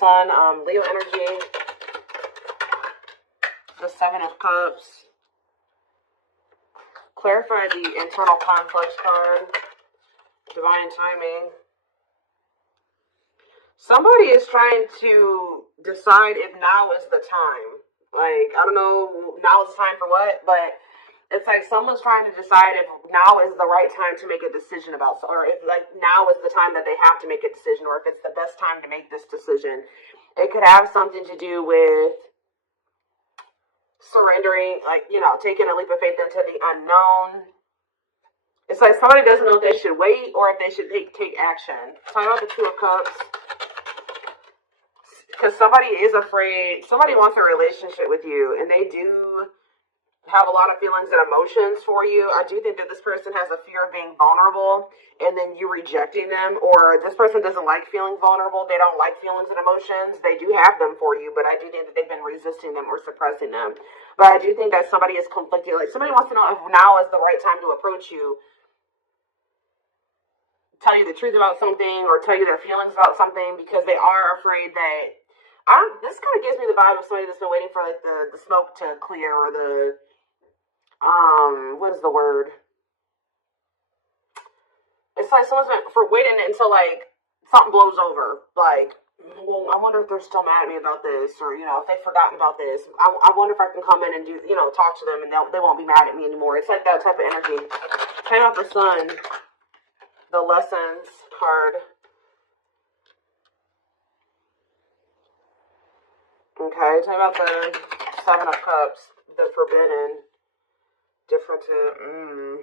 Sun, Leo energy, the Seven of Cups. Clarify the internal conflicts card, divine timing. Somebody is trying to decide if now is the time. Like, I don't know, now is the time for what, but it's like someone's trying to decide if now is the right time to make a decision about, or if like now is the time that they have to make a decision, or if it's the best time to make this decision. It could have something to do with surrendering, like, you know, taking a leap of faith into the unknown. It's like somebody doesn't know if they should wait or if they should take action. Talking about the Two of Cups. Because somebody is afraid, somebody wants a relationship with you, and they do have a lot of feelings and emotions for you. I do think that this person has a fear of being vulnerable and then you rejecting them, or this person doesn't like feeling vulnerable. They don't like feelings and emotions. They do have them for you, but I do think that they've been resisting them or suppressing them. But I do think that somebody is conflicted. Like, somebody wants to know if now is the right time to approach you, tell you the truth about something, or tell you their feelings about something, because they are afraid that, this kind of gives me the vibe of somebody that's been waiting for like the smoke to clear, or the what is the word? It's like someone's been waiting until like something blows over. Like, well, I wonder if they're still mad at me about this, or, you know, if they've forgotten about this. I wonder if I can come in and do, you know, talk to them and they won't be mad at me anymore. It's like that type of energy. Came out the Sun, the Lessons card. Okay, tell me about the Seven of Cups, the Forbidden, different to,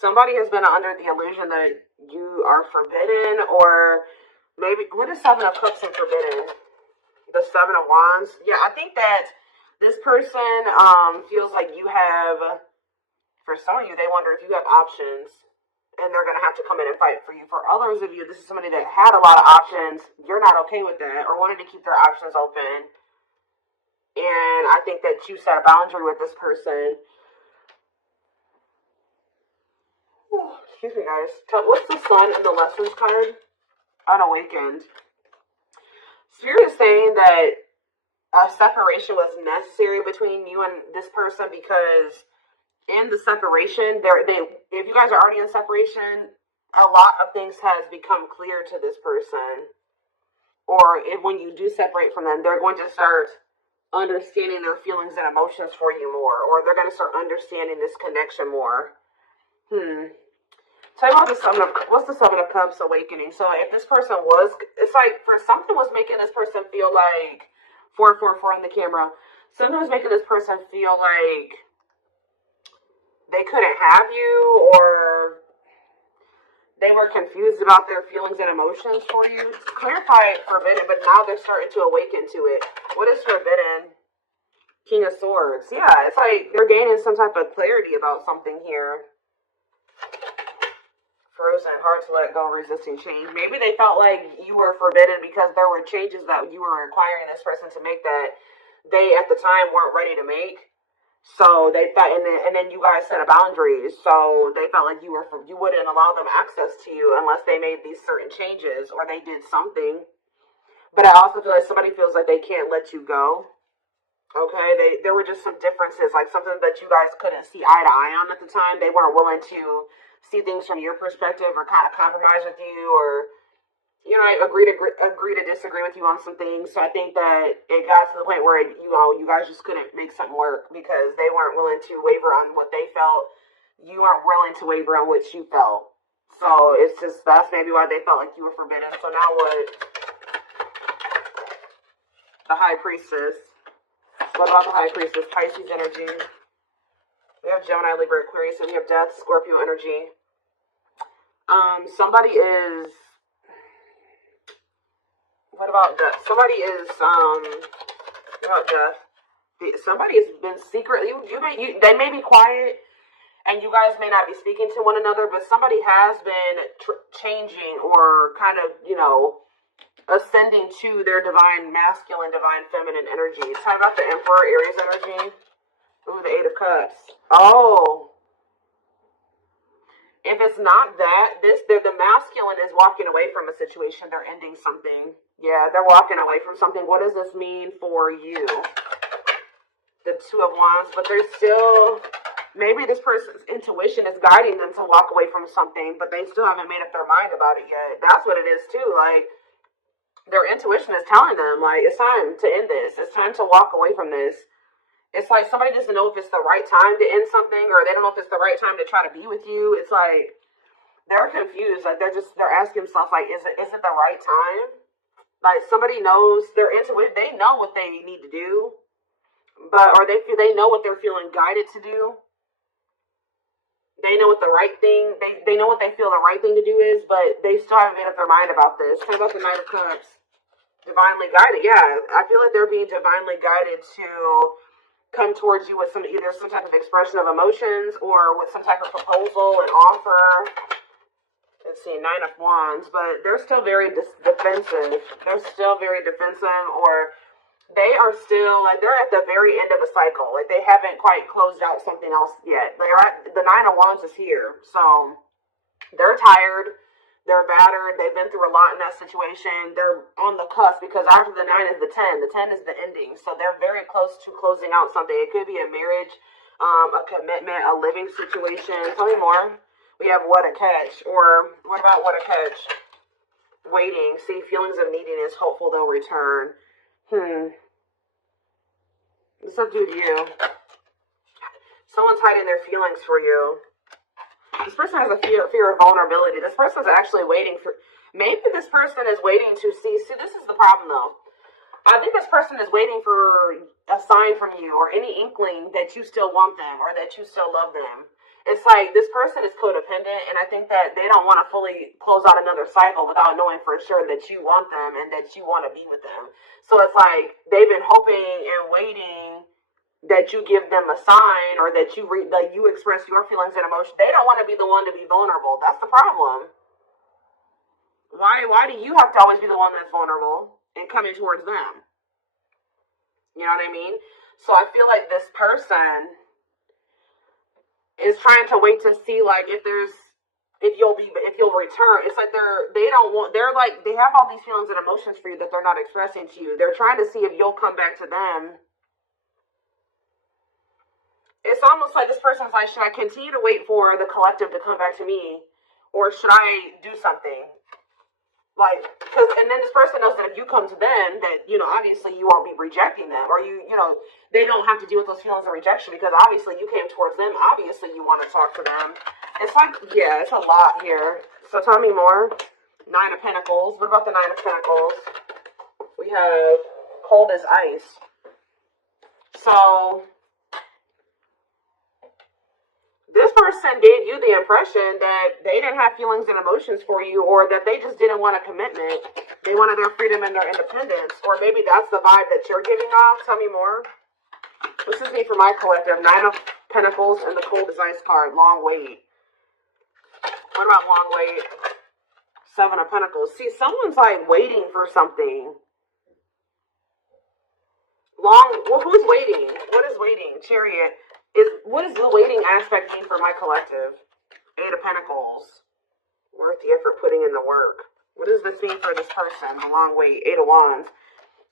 Somebody has been under the illusion that you are forbidden, or maybe, what is Seven of Cups and Forbidden? The Seven of Wands. Yeah, I think that this person feels like you have, for some of you, they wonder if you have options, and they're going to have to come in and fight for you. For others of you, this is somebody that had a lot of options. You're not okay with that, or wanted to keep their options open. And I think that you set a boundary with this person. Excuse me, guys. What's the Sun in the Lessons card? Unawakened. Spirit is saying that a separation was necessary between you and this person, because in the separation, if you guys are already in separation, a lot of things has become clear to this person. Or when you do separate from them, they're going to start understanding their feelings and emotions for you more, or they're going to start understanding this connection more. Tell me about the what's the Seven of Cups awakening? So if this person was, it's like for something was making this person feel like 444 on the camera. Something was making this person feel like they couldn't have you, or they were confused about their feelings and emotions for you. Clarify forbidden, but now they're starting to awaken to it. What is forbidden? King of Swords. Yeah, it's like they're gaining some type of clarity about something here. Frozen, hard to let go, resisting change. Maybe they felt like you were forbidden because there were changes that you were requiring this person to make that they at the time weren't ready to make. So they thought, and then you guys set a boundaries. So they felt like you wouldn't allow them access to you unless they made these certain changes or they did something. But I also feel like somebody feels like they can't let you go. Okay, there were just some differences, like something that you guys couldn't see eye to eye on at the time. They weren't willing to see things from your perspective, or kind of compromise with you, or, you know, agree to disagree with you on some things. So I think that it got to the point where, you guys just couldn't make something work because they weren't willing to waver on what they felt. You weren't willing to waver on what you felt. So it's just, that's maybe why they felt like you were forbidden. So now what? The High Priestess. What about the High Priestess? Pisces energy. We have Gemini, Libra, Aquarius, and we have Death, Scorpio energy. Somebody is... What about Death? Somebody is, what about Death? Somebody has been secretly... They may be quiet, and you guys may not be speaking to one another, but somebody has been changing or kind of, ascending to their divine masculine, divine feminine energy. Talk about the Emperor, Aries energy. Ooh, the Eight of Cups. Oh. If it's not that, the masculine is walking away from a situation. They're ending something. Yeah, they're walking away from something. What does this mean for you? The Two of Wands, but they're still, maybe this person's intuition is guiding them to walk away from something, but they still haven't made up their mind about it yet. That's what it is too. Like, their intuition is telling them, like, it's time to end this. It's time to walk away from this. It's like somebody doesn't know if it's the right time to end something, or they don't know if it's the right time to try to be with you. It's like they're confused. Like, they're asking themselves, like, is it the right time? Like, somebody knows, their intuition, they know what they need to do, but or they know what they're feeling guided to do. They know what the right thing, they know what they feel the right thing to do is, but they still haven't made up their mind about this. How about the Knight of Cups? Divinely guided. Yeah, I feel like they're being divinely guided to come towards you with either some type of expression of emotions or with some type of proposal and offer. Let's see, Nine of Wands, but they're still very defensive. They're still very defensive, or they are still, like, they're at the very end of a cycle. Like, they haven't quite closed out something else yet. They're at, the Nine of Wands is here. So, they're tired. They're battered. They've been through a lot in that situation. They're on the cusp, because after the 9 is the 10. The 10 is the ending. So, they're very close to closing out something. It could be a marriage, a commitment, a living situation. Tell me more. We have What a Catch. Or, what about What a Catch? Waiting. See, feelings of neediness. Hopeful they'll return. What's up, dude? You. Someone's hiding their feelings for you. This person has a fear of vulnerability. This person's actually waiting for. Maybe this person is waiting to see. See, this is the problem, though. I think this person is waiting for a sign from you or any inkling that you still want them or that you still love them. It's like this person is codependent, and I think that they don't want to fully close out another cycle without knowing for sure that you want them and that you want to be with them. So it's like they've been hoping and waiting that you give them a sign or that you express your feelings and emotions. They don't want to be the one to be vulnerable. That's the problem. Why do you have to always be the one that's vulnerable and coming towards them? You know what I mean? So I feel like this person is trying to wait to see, like, if you'll return. It's like they have all these feelings and emotions for you that they're not expressing to you. They're trying to see if you'll come back to them. It's almost like this person's like, should I continue to wait for the collective to come back to me, or should I do something? Like, and then this person knows that if you come to them, that, obviously you won't be rejecting them, or they don't have to deal with those feelings of rejection because obviously you came towards them. Obviously you want to talk to them. It's like, yeah, it's a lot here. So tell me more. Nine of Pentacles. What about the Nine of Pentacles? We have Cold as Ice. So this person gave you the impression that they didn't have feelings and emotions for you, or that they just didn't want a commitment. They wanted their freedom and their independence. Or maybe that's the vibe that you're giving off. Tell me more. This is me for my collective. Nine of Pentacles and the Cold as Ice card. Long wait. What about long wait? Seven of Pentacles. See, someone's like waiting for something. Who's waiting? What is waiting? Chariot. What is the waiting aspect mean for my collective? Eight of Pentacles. Worth the effort putting in the work. What does this mean for this person? The long wait. Eight of Wands.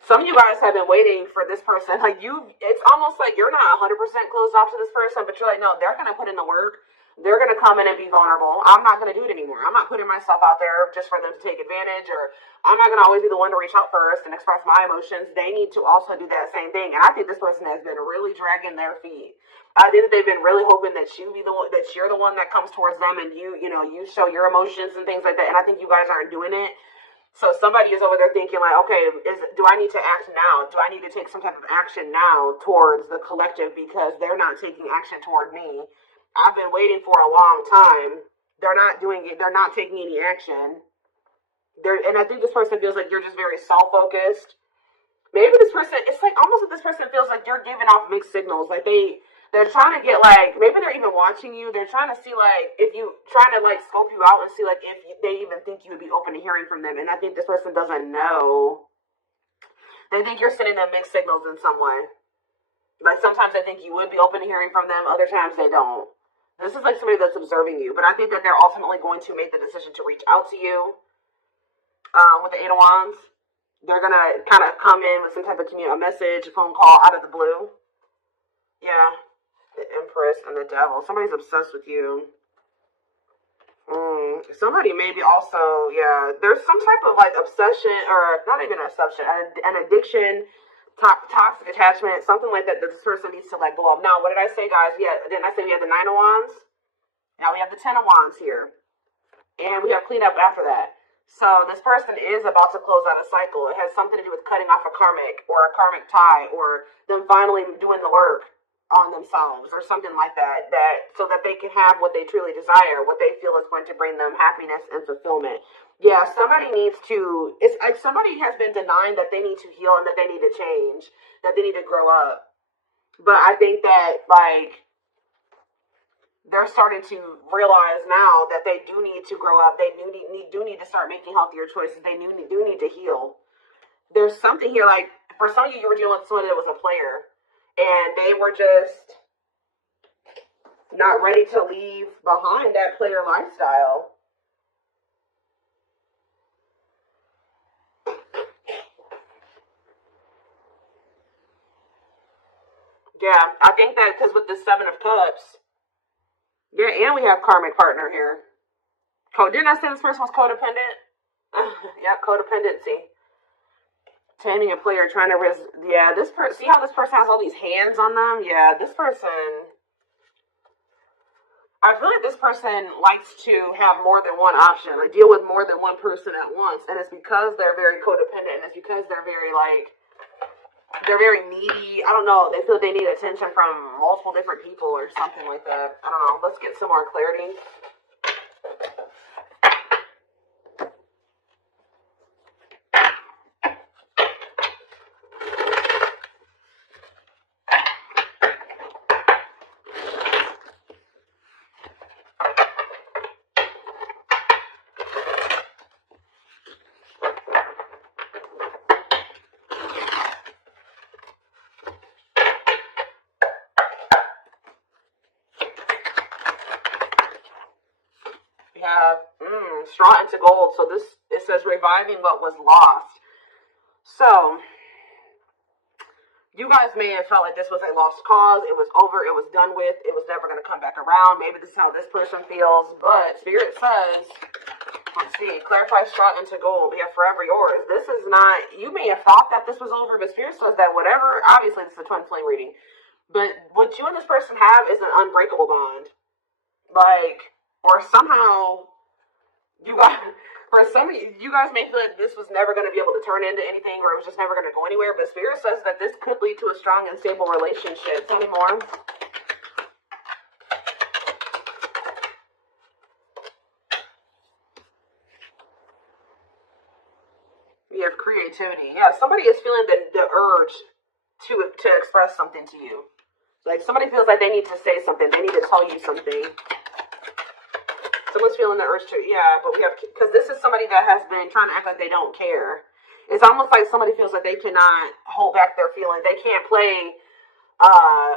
Some of you guys have been waiting for this person. Like, it's almost like you're not 100% closed off to this person, but you're like, no, they're going to put in the work. They're going to come in and be vulnerable. I'm not going to do it anymore. I'm not putting myself out there just for them to take advantage, or I'm not going to always be the one to reach out first and express my emotions. They need to also do that same thing. And I think this person has been really dragging their feet. I think that they've been really hoping that you're the one that comes towards them, and you show your emotions and things like that. And I think you guys aren't doing it. So somebody is over there thinking like, okay, do I need to act now? Do I need to take some type of action now towards the collective because they're not taking action toward me? I've been waiting for a long time. They're not doing it. They're not taking any action. And I think this person feels like you're just very self-focused. Maybe this person, it's like almost like this person feels like you're giving off mixed signals. Like they're trying to get like, maybe they're even watching you. They're trying to see like, if you, trying to like scope you out and see like if they even think you would be open to hearing from them. And I think this person doesn't know. They think you're sending them mixed signals in some way. Like sometimes they think you would be open to hearing from them. Other times they don't. This is like somebody that's observing you, but I think that they're ultimately going to make the decision to reach out to you. With the Eight of Wands, they're gonna kind of come in with some type of a message, a phone call out of the blue. Yeah, the Empress and the Devil. Somebody's obsessed with you. Somebody maybe also, yeah, there's some type of like obsession, or not even an obsession, an addiction, toxic attachment, something like that this person needs to let go of. Now, what did I say, guys? Yeah, didn't I say we have the Nine of Wands? Now we have the Ten of Wands here. And we have cleanup after that. So this person is about to close out a cycle. It has something to do with cutting off a karmic or a karmic tie, or them finally doing the work on themselves or something like that, so that they can have what they truly desire, what they feel is going to bring them happiness and fulfillment. Yeah, somebody needs to, it's like somebody has been denying that they need to heal and that they need to change, that they need to grow up. But I think that, like, they're starting to realize now that they do need to grow up. They do need to start making healthier choices. They do need to heal. There's something here, like, for some of you, you were dealing with someone that was a player, and they were just not ready to leave behind that player lifestyle. Yeah, I think that because with the Seven of Cups, yeah, and we have karmic partner here. Didn't I say this person was codependent? Yeah, codependency. Taming a player, trying to yeah, this person, see how this person has all these hands on them? Yeah, this person, I feel like this person likes to have more than one option, like deal with more than one person at once. And it's because they're very codependent, and it's because they're very, like, they're very needy. I don't know. They feel like they need attention from multiple different people or something like that. I don't know. Let's get some more clarity. We have straw into gold. So this, it says reviving what was lost. So you guys may have felt like this was a lost cause. It was over. It was done with. It was never going to come back around. Maybe this is how this person feels. But Spirit says, let's see, clarify straw into gold. We have forever yours. This is not, you may have thought that this was over, but Spirit says that whatever, obviously this is a twin flame reading, but what you and this person have is an unbreakable bond. Like, or somehow you guys, for some of you guys may feel like this was never going to be able to turn into anything, or it was just never going to go anywhere, but Spirit says that this could lead to a strong and stable relationship. Tell me more. We have creativity. Yeah, somebody is feeling the urge to express something to you. Like, somebody feels like they need to say something. They need to tell you something. Someone's feeling the urge to, yeah, but we have, because this is somebody that has been trying to act like they don't care. It's almost like somebody feels like they cannot hold back their feelings. They can't play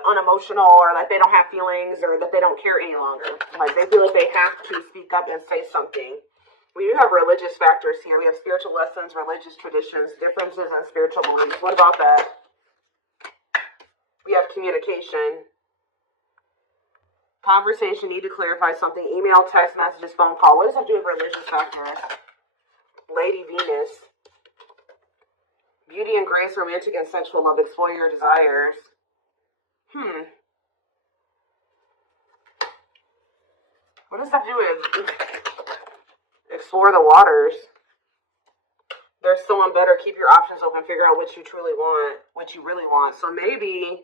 unemotional, or like they don't have feelings, or that they don't care any longer. Like, they feel like they have to speak up and say something. We do have religious factors here. We have spiritual lessons, religious traditions, differences in spiritual beliefs. What about that? We have communication. Conversation, need to clarify something. Email, text messages, phone call. What does that do with religious factors? Lady Venus. Beauty and grace, romantic and sexual love. Explore your desires. What does that do with explore the waters? There's someone better. Keep your options open. Figure out what you truly want, what you really want. So maybe,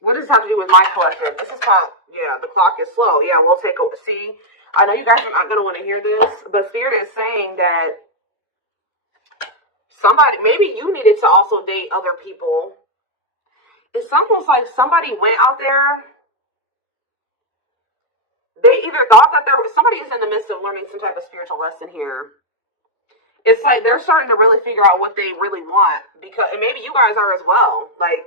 what does this have to do with my collective? This is called, yeah, the clock is slow. Yeah, we'll take a, see, I know you guys are not going to want to hear this, but Spirit is saying that somebody, maybe you needed to also date other people. It's almost like somebody went out there. They either thought that somebody is in the midst of learning some type of spiritual lesson here. It's like they're starting to really figure out what they really want, because, and maybe you guys are as well. Like,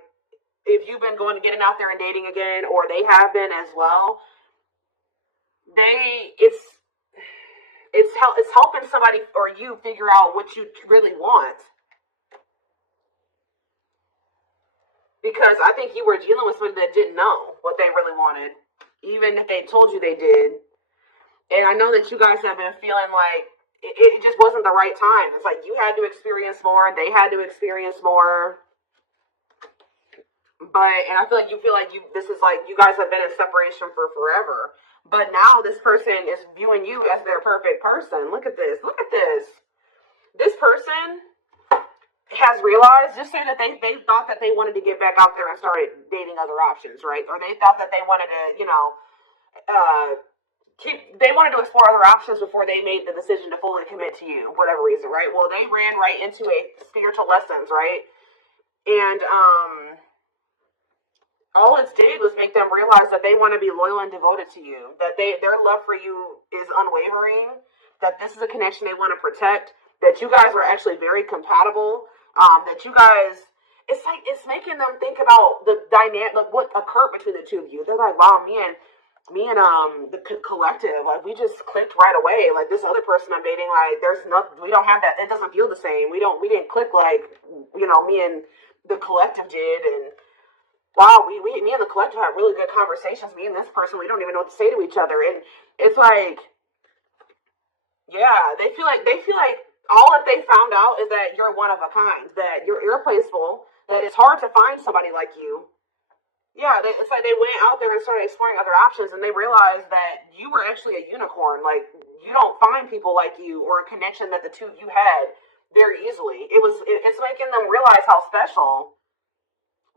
if you've been getting out there and dating again, or they have been as well, it's helping somebody or you figure out what you really want. Because I think you were dealing with somebody that didn't know what they really wanted, even if they told you they did. And I know that you guys have been feeling like it just wasn't the right time. It's like you had to experience more, they had to experience more. And I feel like this is like you guys have been in separation for forever. But now this person is viewing you as their perfect person. Look at this. Look at this. This person has realized, just say that they thought that they wanted to get back out there and started dating other options, right? Or they thought that they wanted to, they wanted to explore other options before they made the decision to fully commit to you, whatever reason, right? Well, they ran right into a spiritual lessons, right? And all it did was make them realize that they want to be loyal and devoted to you, that their love for you is unwavering, that this is a connection they want to protect, that you guys are actually very compatible. That you guys, it's making them think about the dynamic, like what occurred between the two of you. They're like, wow, me and the collective, like we just clicked right away. Like this other person I'm dating, like we don't have that. It doesn't feel the same. We didn't click like me and the collective did. And wow, me and the collective have really good conversations. Me and this person, we don't even know what to say to each other. And it's like, yeah, they feel like all that they found out is that you're one of a kind, that you're irreplaceable, that it's hard to find somebody like you. Yeah, it's like they went out there and started exploring other options, and they realized that you were actually a unicorn. Like, you don't find people like you or a connection that the two of you had very easily. It's making them realize how special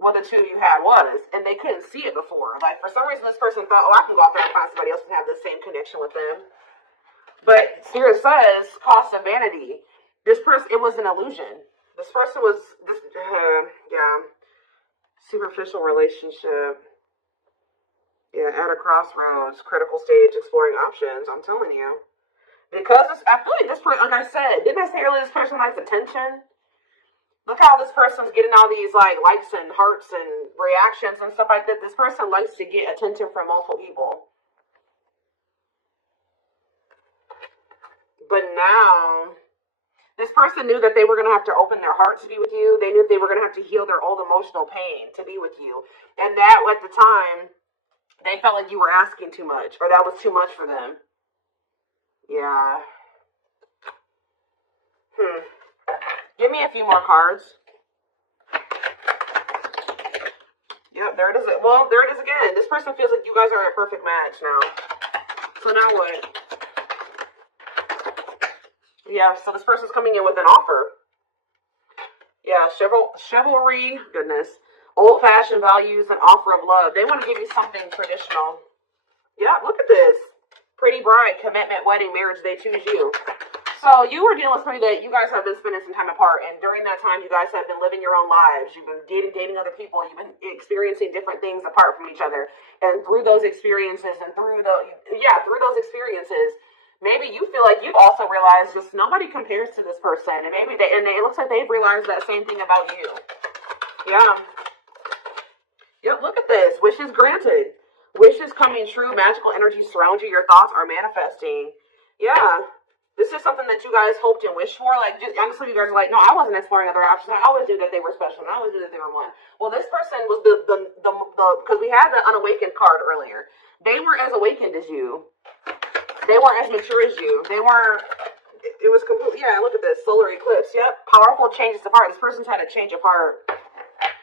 what the two of you had was, and they couldn't see it before. Like, for some reason, this person thought, oh, I can go out there and find somebody else and have the same connection with them. But Spirit says, cost of vanity. This person, it was an illusion. This person was, superficial relationship. Yeah, at a crossroads, critical stage, exploring options. I'm telling you. Because I feel like this person, like I said, didn't I say earlier, this person likes attention? Look how this person's getting all these like likes and hearts and reactions and stuff like that. This person likes to get attention from multiple people. But now, this person knew that they were going to have to open their heart to be with you. They knew they were going to have to heal their old emotional pain to be with you. And that, at the time, they felt like you were asking too much, or that was too much for them. Yeah. Give me a few more cards. Yep, there it is. Well, there it is again. This person feels like you guys are a perfect match now. So now what? Yeah, so this person's coming in with an offer. Yeah, chivalry, goodness. Old-fashioned values and offer of love. They want to give you something traditional. Yeah, look at this. Pretty bride, commitment, wedding, marriage, they choose you. So you were dealing with somebody that you guys have been spending some time apart, and during that time you guys have been living your own lives. You've been dating other people. You've been experiencing different things apart from each other. And through those experiences maybe you feel like you've also realized just nobody compares to this person, and it looks like they've realized that same thing about you. Yeah. Yep, look at this. Wishes granted. Wishes coming true. Magical energy surround you. Your thoughts are manifesting. Yeah. This is something that you guys hoped and wished for. Like, just honestly, you guys are like, no, I wasn't exploring other options. I always knew that they were special, and I always knew that they were one. Well, this person was because we had the unawakened card earlier. They weren't as awakened as you. They weren't as mature as you. It was completely, yeah, look at this. Solar eclipse. Yep. Powerful changes of heart. This person's had a change of heart.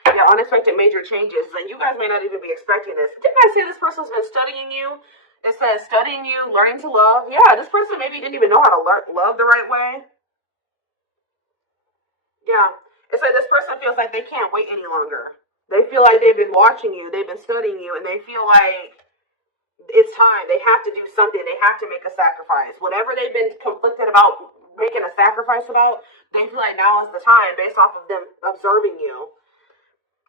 Yeah, unexpected major changes. And you guys may not even be expecting this. Didn't I say this person's been studying you? It says studying you, learning to love. Yeah, this person maybe didn't even know how to love the right way. Yeah. It's like this person feels like they can't wait any longer. They feel like they've been watching you. They've been studying you. And they feel like it's time. They have to do something. They have to make a sacrifice. Whatever they've been conflicted about making a sacrifice about, they feel like now is the time based off of them observing you.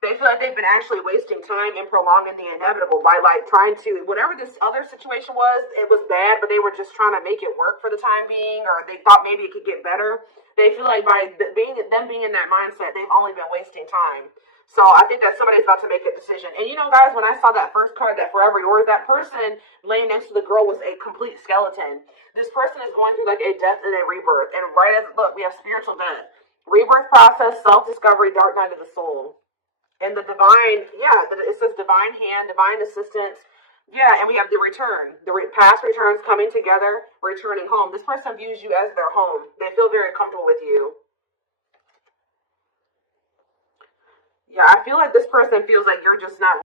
They feel like they've been actually wasting time and prolonging the inevitable by like trying to, whatever this other situation was, it was bad, but they were just trying to make it work for the time being, or they thought maybe it could get better. They feel like by them being in that mindset, they've only been wasting time. So I think that somebody's about to make a decision. And you know, guys, when I saw that first card, that Forever Yours, that person laying next to the girl was a complete skeleton. This person is going through like a death and a rebirth. And right as, look, we have spiritual death, rebirth process, self-discovery, dark night of the soul. And the divine, it says divine hand, divine assistance. Yeah, and we have the return. The past returns coming together, returning home. This person views you as their home. They feel very comfortable with you. Yeah, I feel like this person feels like you're just not